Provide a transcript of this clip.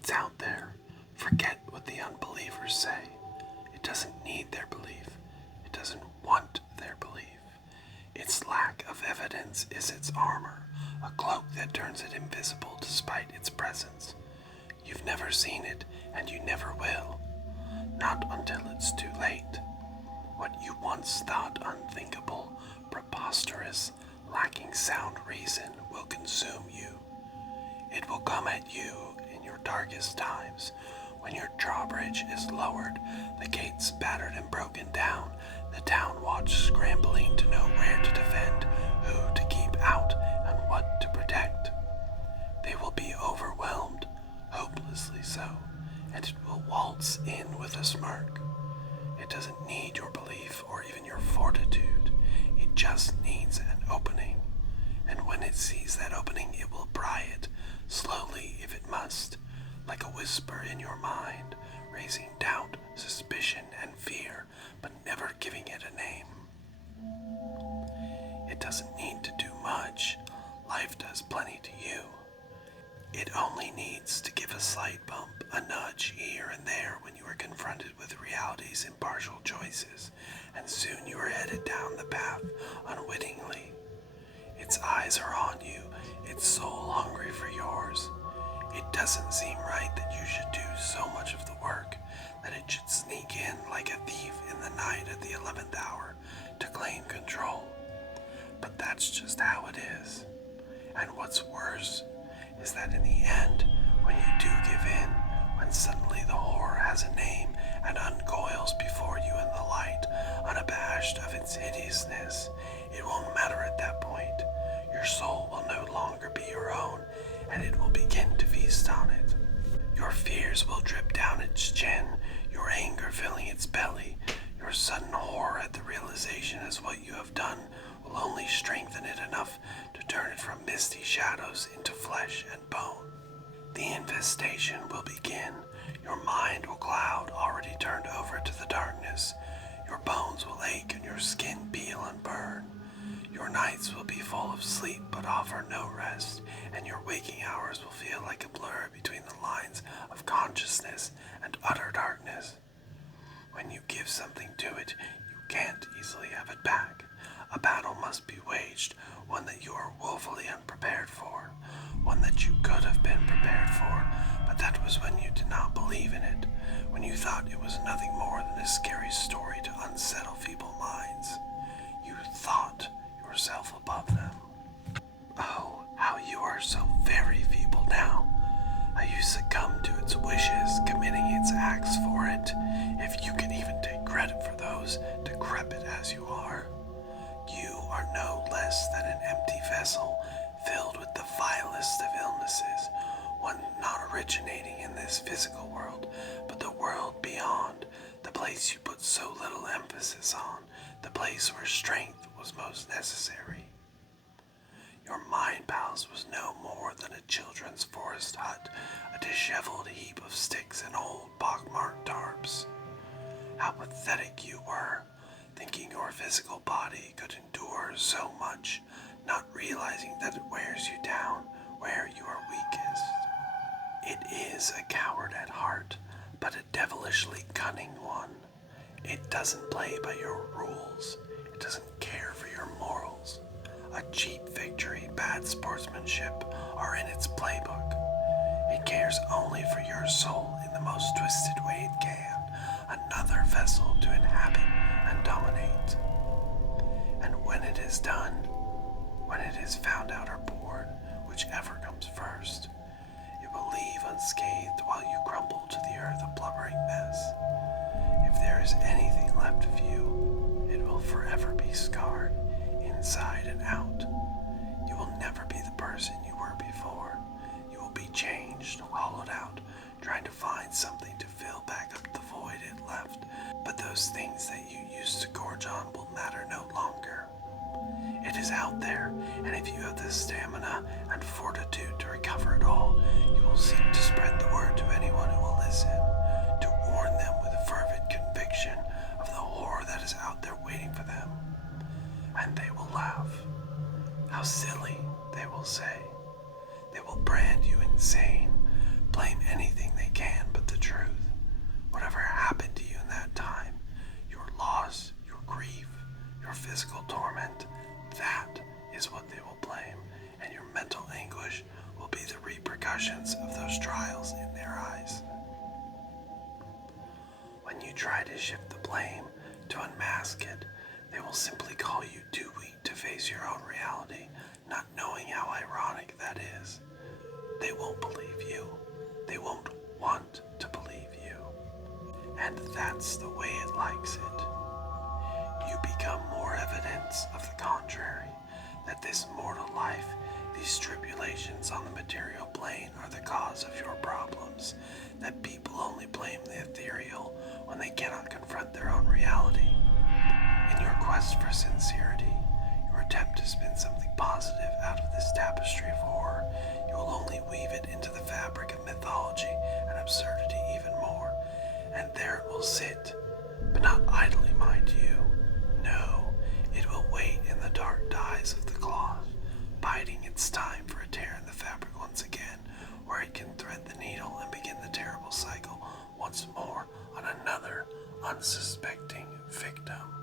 It's out there. Forget what the unbelievers say. It doesn't need their belief. It doesn't want their belief. Its lack of evidence is its armor, a cloak that turns it invisible despite its presence. You've never seen it, and you never will. Not until it's too late. What you once thought unthinkable, preposterous, lacking sound reason will consume you. It will come at you in your darkest times, when your drawbridge is lowered, the gates battered and broken down, the town watch scrambling to know where to defend, who to keep out, and what to protect. They will be overwhelmed, hopelessly so, and it will waltz in with a smirk. It doesn't need your belief or even your fortitude. It just needs an opening. And when it sees that opening, it will pry it, slowly if it must, like a whisper in your mind, raising doubt, suspicion, and fear, but never giving it a name. It doesn't need to do much. Life does plenty to you. It only needs to give a slight bump, a nudge here and there when you are confronted with reality's impartial choices, and soon you are headed down the path unwittingly. Its eyes are on you, its soul hungry for yours. It doesn't seem right that you should do so much of the work, that it should sneak in like a thief in the night at the 11th hour to claim control. But that's just how it is. And what's worse is that in the end, when you do give in, when suddenly the horror has a name and uncoils before you in the light, unabashed of its hideousness, it won't matter at that point. Your soul will no longer be your own, and it will begin to feast on it. Your fears will drip down its chin, your anger filling its belly. Your sudden horror at the realization as what you have done will only strengthen it enough to turn it from misty shadows into flesh and bone. The infestation will begin. Your mind will cloud, already turned over to the darkness. Your bones will ache and your skin peel and burn. Your nights will be full of sleep but offer no rest, and your waking hours will feel like a blur between the lines of consciousness and utter darkness. When you give something to it, you can't easily have it back. A battle must be waged, one that you are woefully unprepared for, one that you could have been prepared for, but that was when you did not believe in it, when you thought it was nothing more than a scary story to unsettle feeble minds. You thought yourself above them. Oh, how you are so very feeble now. How you succumb to its wishes, committing its acts for it, if you can even take credit for those, decrepit as you are. You are no less than an empty vessel filled with the vilest of illnesses, one not originating in this physical world, but the world beyond, the place you put so little emphasis on, the place where strength was most necessary. Your mind palace was no more than a children's forest hut, a disheveled heap of sticks and old pockmarked tarps. How pathetic you were, thinking your physical body could endure so much, not realizing that it wears you down where you are weakest. It is a coward at heart, but a devilishly cunning one. It doesn't play by your rules. It doesn't care for your morals. A cheap victory, bad sportsmanship are in its playbook. It cares only for your soul in the most twisted way it can, another vessel to inhabit and dominate. And when it is done, when it is found out or bored, whichever comes first, it will leave unscathed while you crumble to the earth a blubbering mess. If there is anything left of you, it will forever be scarred, inside and out. You will never be the person you were before. You will be changed, hollowed out, trying to find something to fill back up the void it left. But those things that you used to gorge on will matter no longer. It is out there, and if you have the stamina and fortitude to recover it all, you will seek to spread the word to anyone who will listen, to warn them with fervid conviction of the horror that is out there waiting for them. And they will laugh. How silly, they will say. They will brand you insane, blame anything those trials in their eyes. When you try to shift the blame to unmask it, they will simply call you too weak to face your own reality, not knowing how ironic that is. They won't believe you. They won't want to believe you. And that's the way it likes it. You become more evidence of the contrary, that this mortal life, these tribulations on the material plane are the cause of your problems, that people only blame the ethereal when they cannot confront their own reality. In your quest for sincerity, your attempt to spin something positive out of this tapestry of horror, you will only weave it into the fabric of mythology and absurdity even more, and there it will sit, but not idly, mind you. No, it will wait in the dark dyes of the cloth, biding its time for a tear in the fabric once again, where it can thread the needle and begin the terrible cycle once more on another unsuspecting victim.